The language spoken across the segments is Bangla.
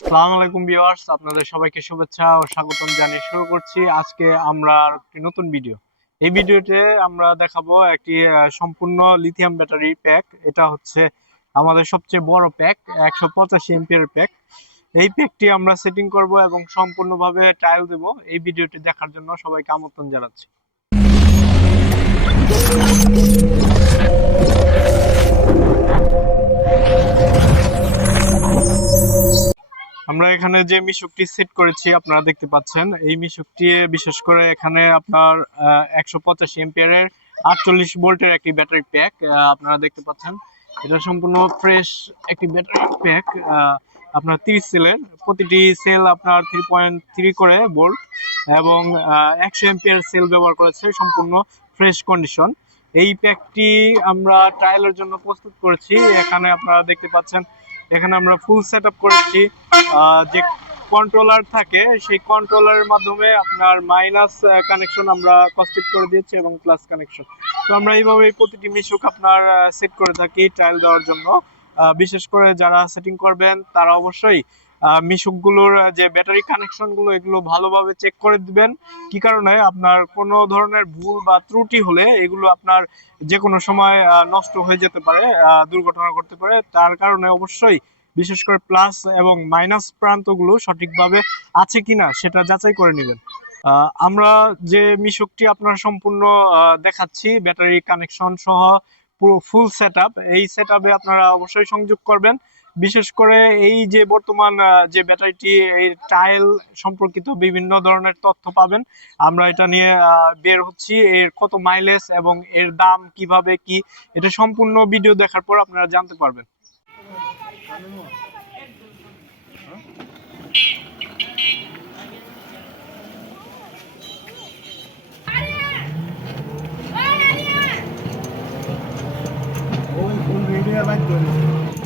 আসসালামু আলাইকুম ভিউয়ার্স, আপনাদের সবাইকে শুভেচ্ছা ও স্বাগতম জানিয়ে শুরু করছি আজকে আমরা একটি নতুন ভিডিও। এই ভিডিওতে আমরা দেখাবো একটি সম্পূর্ণ লিথিয়াম ব্যাটারি প্যাক এটা হচ্ছে আমাদের সবচেয়ে বড় প্যাক একশো পঁচাশি এমপিয়ার প্যাক এই প্যাকটি আমরা সেটিং করব এবং সম্পূর্ণভাবে ট্রায়াল দেব। এই ভিডিওটি দেখার জন্য সবাইকে আমন্ত্রণ জানাচ্ছি। আমরা এখানে যে মিশুকটি সেট করেছি, আপনারা দেখতে পাচ্ছেন, এই মিশুকটি বিশেষ করে এখানে আপনার একশো পঁচাশি এমপিয়ারের আটচল্লিশ ভোল্টের একটি ব্যাটারি প্যাক আপনারা দেখতে পাচ্ছেন। এটা সম্পূর্ণ ফ্রেশ একটি ব্যাটারি প্যাক আপনার তিরিশ সেলের। প্রতিটি সেল আপনার থ্রি পয়েন্ট থ্রি করে ভোল্ট এবং একশো এমপিয়ার সেল ব্যবহার করেছে সম্পূর্ণ ফ্রেশ কন্ডিশন এই প্যাকটি আমরা ট্রায়ালের জন্য প্রস্তুত করেছি। এখানে আপনারা দেখতে পাচ্ছেন এখানে আমরা ফুল সেট আপ করেছি যে কন্ট্রোলার থাকে, সেই কন্ট্রোলারের মাধ্যমে আপনার মাইনাস কানেকশন আমরা কস্টিপ করে দিয়েছি এবং প্লাস কানেকশন তো আমরা এইভাবে প্রতিটি মিশুক আপনার সেট করে থাকি ট্রায়াল দেওয়ার জন্য। বিশেষ করে যারা সেটিং করবেন, তারা অবশ্যই মিশুকগুলোর যে ব্যাটারি কানেকশনগুলো এগুলো ভালোভাবে চেক করে দিবেন। কি কারণে? আপনার কোনো ধরনের ভুল বা ত্রুটি হলে এগুলো আপনার যে কোনো সময় নষ্ট হয়ে যেতে পারে দুর্ঘটনা ঘটতে পারে। তার কারণে অবশ্যই বিশেষ করে প্লাস এবং মাইনাস প্রান্তগুলো সঠিকভাবে আছে কিনা সেটা যাচাই করে নেবেন। আমরা যে মিশুকটি আপনার সম্পূর্ণ দেখাচ্ছি ব্যাটারি কানেকশন সহ পুরো ফুল সেট এই সেট আপনারা অবশ্যই সংযোগ করবেন। বিশেষ করে এই যে বর্তমান আহ, যে ব্যাটারিটি এই টাইল সম্পর্কিত বিভিন্ন ধরনের তথ্য পাবেন। আমরা এটা নিয়ে আহ, বের হচ্ছি। এর কত মাইলেজ এবং এর দাম কীভাবে কি এটা সম্পূর্ণ ভিডিও দেখার পর আপনারা জানতে পারবেন। ওই বাইক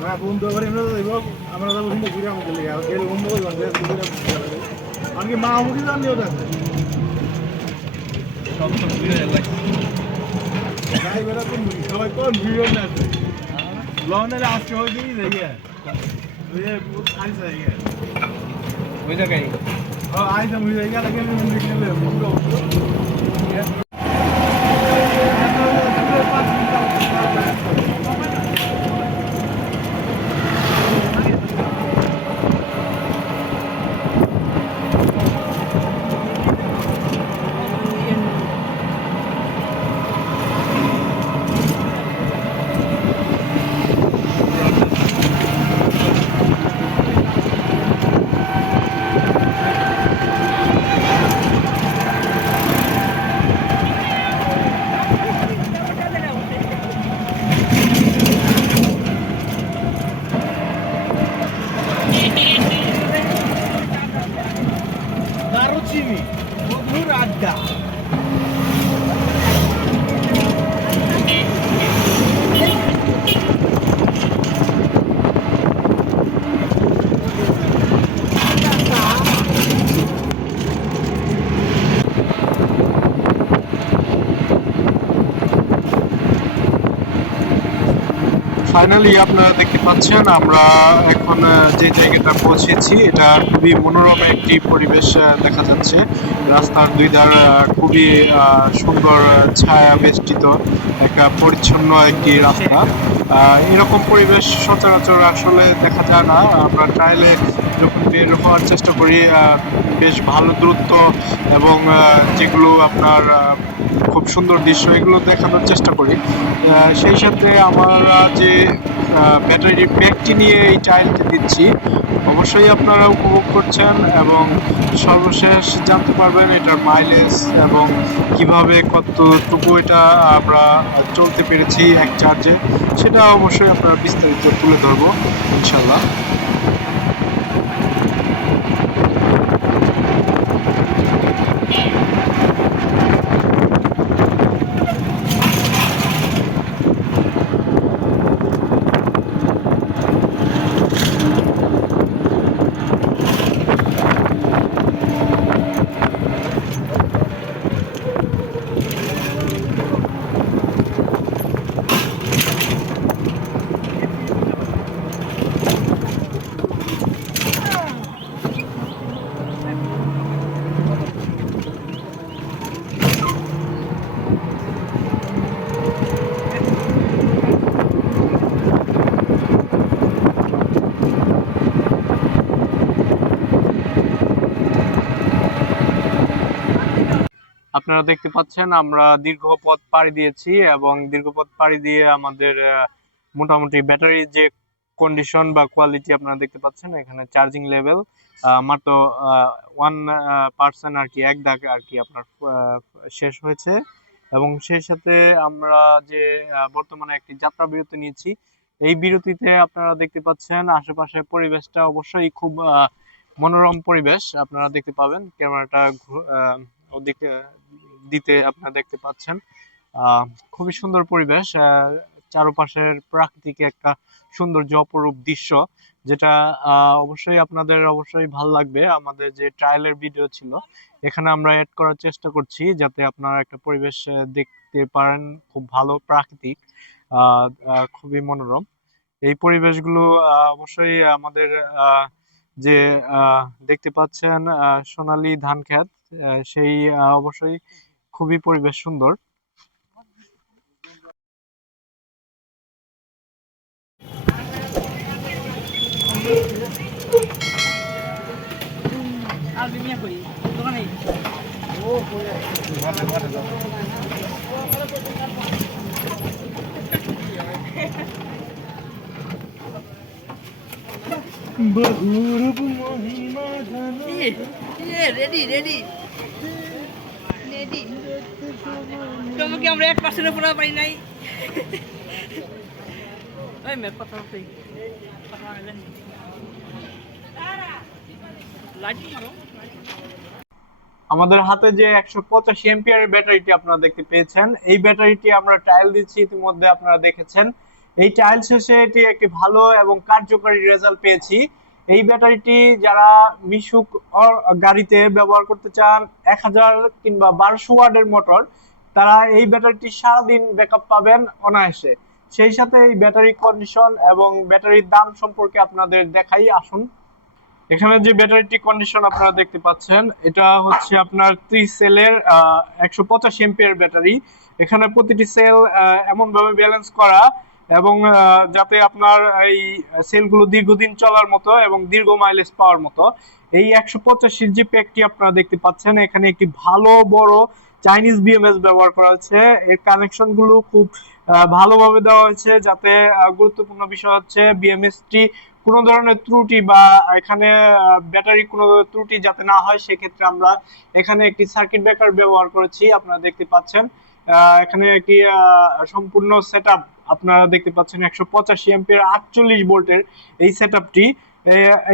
কারণ ফোন করে এমনি তো দেবো আমরা তো বন্ধু ঘুরে আমাকে লেগে আর গেলে বন্ধু করে বান্ধে আমাকে মা আমাকে জানলি ওটা যাই বেড়া কোন সবাই কোন ভিডিও না আছে লনের আজকে হয়ে গিয়ে দেখে। ওই আইসা ইয়ে ওই জায়গায়? ও আইসা লাগে মন্দির গেলে God. ফাইনালি আপনারা দেখতে পাচ্ছেন, আমরা এখন যে জায়গাটা পৌঁছেছি, এটা খুবই মনোরম একটি পরিবেশ দেখা যাচ্ছে। রাস্তার দুই ধার খুবই সুন্দর ছায়া বেষ্টিত একটা পরিচ্ছন্ন একটি রাস্তা। এরকম পরিবেশ সচরাচর আসলে দেখা যায় না। আমরা ট্রায়ালে যখন বের হওয়ার চেষ্টা করি বেশ ভালো দূরত্ব এবং যেগুলো আপনার খুব সুন্দর দৃশ্য, এগুলো দেখানোর চেষ্টা করি। সেই সাথে আমরা যে ব্যাটারি প্যাকটি নিয়ে এই টাইলটি দিচ্ছি, অবশ্যই আপনারা উপভোগ করছেন এবং সর্বশেষ জানতে পারবেন এটার মাইলেজ এবং কীভাবে কতটুকু এটা আমরা চলতে পেরেছি এক চার্জে সেটা অবশ্যই আপনারা বিস্তারিত তুলে ধরবো ইনশাল্লাহ আপনারা দেখতে পাচ্ছেন, আমরা দীর্ঘ পথ পাড়ি দিয়েছি এবং দীর্ঘ পথ পাড়ি দিয়ে আমাদের মোটামুটি ব্যাটারির যে কন্ডিশন বা কোয়ালিটি আপনারা দেখতে পাচ্ছেন, এখানে চার্জিং লেভেল মাত্র ওয়ান পার্সেন্ট আর কি, এক দাগ আর কি আপনার শেষ হয়েছে। এবং সেই সাথে আমরা যে বর্তমানে একটি যাত্রা বিরতি নিয়েছি, এই বিরতিতে আপনারা দেখতে পাচ্ছেন আশেপাশে পরিবেশটা অবশ্যই খুব মনোরম পরিবেশ। আপনারা দেখতে পাবেন, ক্যামেরাটা ওদিকে দিতে আপনারা দেখতে পাচ্ছেন। খুবই সুন্দর পরিবেশ চারপাশের প্রাকৃতিক একটা সৌন্দর্য অপরূপ দৃশ্য যেটা অবশ্যই আপনাদের অবশ্যই ভালো লাগবে। আমাদের যে ট্রায়ালের ভিডিও ছিল এখানে আমরা অ্যাড করার চেষ্টা করছি যাতে আপনারা একটা পরিবেশ দেখতে পারেন খুব ভালো প্রাকৃতিক খুবই মনোরম। এই পরিবেশগুলো অবশ্যই আমাদের যে দেখতে পাচ্ছেন সোনালী ধান আহ, সেই অবশ্যই খুবই পরিবেশ সুন্দর। করি রেডি রেডি রেডি। আমরা এক পাই নাই। আমাদের হাতে যে একশো পঁচাশি এমপিআর ব্যাটারিটি আপনারা দেখতে পেয়েছেন, এই ব্যাটারিটি আমরা টাইল দিচ্ছি ইতিমধ্যে আপনারা দেখেছেন। এই ট্রায়াল শেষে এটি একটি ভালো এবং কার্যকরী রেজাল্ট পেয়েছি। এই ব্যাটারিটি যারা মিশুক গাড়িতে ব্যবহার করতে চান, এক হাজার কিংবা বারোশো ওয়ার্ডের মোটর তারা এই ব্যাটারিটি সারাদিন ব্যাকআপ পাবেন অনায়াসে। সেই সাথে এই ব্যাটারি কন্ডিশন এবং ব্যাটারির দাম সম্পর্কে আপনাদের দেখাই, আসুন। এখানে যে ব্যাটারিটি কন্ডিশন আপনারা দেখতে পাচ্ছেন, এটা হচ্ছে আপনার ত্রিশ সেলের একশো পঁচাশি এমপিয়ার ব্যাটারি। এখানে প্রতিটি সেল এমন ভাবে ব্যালেন্স করা এবং যাতে আপনার এই সেলগুলো দীর্ঘদিন চলার মতো এবং দীর্ঘ মাইলেজ পাওয়ার মতো। এই একশো পঁচাশির যে প্যাকটি আপনারা দেখতে পাচ্ছেন, এখানে একটি ভালো বড় চাইনিজ বিএমএস ব্যবহার করা হয়েছে এর কানেকশনগুলো খুব ভালোভাবে দেওয়া হয়েছে যাতে গুরুত্বপূর্ণ বিষয় হচ্ছে বিএমএসটি কোনো ধরনের ত্রুটি বা এখানে ব্যাটারি কোনো ত্রুটি যাতে না হয়, সেক্ষেত্রে আমরা এখানে একটি সার্কিট ব্রেকার ব্যবহার করেছি, আপনারা দেখতে পাচ্ছেন। এখানে একটি সম্পূর্ণ সেটআপ আপনারা দেখতে পাচ্ছেন, একশো পঁচাশি এমপির আটচল্লিশ ভোল্টের এই সেটআপটি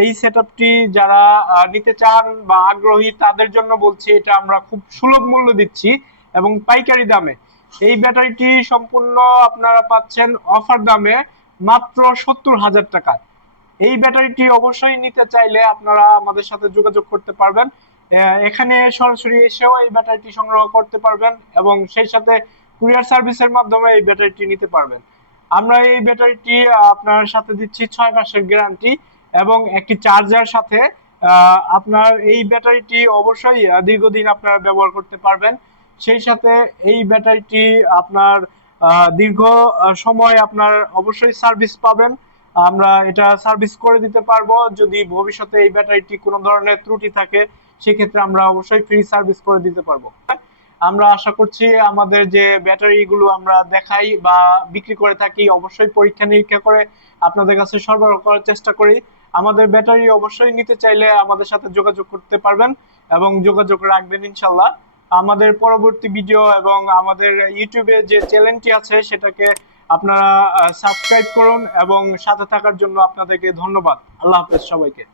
এই সেটআপটি যারা নিতে চান বা আগ্রহী, তাদের জন্য বলছি এটা আমরা খুব সুলভ মূল্য দিচ্ছি এবং পাইকারি দামে। এই ব্যাটারিটি সম্পূর্ণ আপনারা পাচ্ছেন অফার দামে মাত্র সত্তর হাজার টাকায় এই ব্যাটারিটি অবশ্যই নিতে চাইলে আপনারা আমাদের সাথে যোগাযোগ করতে পারবেন। এখানে সরাসরি এসেও এই ব্যাটারিটি সংগ্রহ করতে পারবেন এবং সেই সাথে কুরিয়ার সার্ভিসের মাধ্যমে এই ব্যাটারিটি নিতে পারবেন। আমরা এই ব্যাটারিটি আপনার সাথে দিচ্ছি ছয় মাসের গ্যারান্টি। এবং একটি চার্জার সাথে আপনার এই ব্যাটারিটি অবশ্যই দীর্ঘদিন আপনারা ব্যবহার করতে পারবেন। সেই সাথে এই ব্যাটারিটি আপনার দীর্ঘ সময় আপনার অবশ্যই সার্ভিস পাবেন। আমরা এটা সার্ভিস করে দিতে পারব। যদি ভবিষ্যতে এই ব্যাটারিটি কোনো ধরনের ত্রুটি থাকে, সেক্ষেত্রে আমরা অবশ্যই ফ্রি সার্ভিস করে দিতে পারব। আমরা আশা করছি আমাদের যে ব্যাটারিগুলো আমরা দেখাই বা বিক্রি করে থাকি, অবশ্যই পরীক্ষা নিরীক্ষা করে আপনাদের কাছে সরবরাহ করার চেষ্টা করি। আমাদের ব্যাটারি অবশ্যই নিতে চাইলে আমাদের সাথে যোগাযোগ করতে পারবেন এবং যোগাযোগ রাখবেন ইনশাল্লাহ। আমাদের পরবর্তী ভিডিও এবং আমাদের ইউটিউবে যে চ্যানেলটি আছে, সেটাকে আপনারা সাবস্ক্রাইব করুন এবং সাথে থাকার জন্য আপনাদেরকে ধন্যবাদ। আল্লাহ হাফেজ সবাইকে।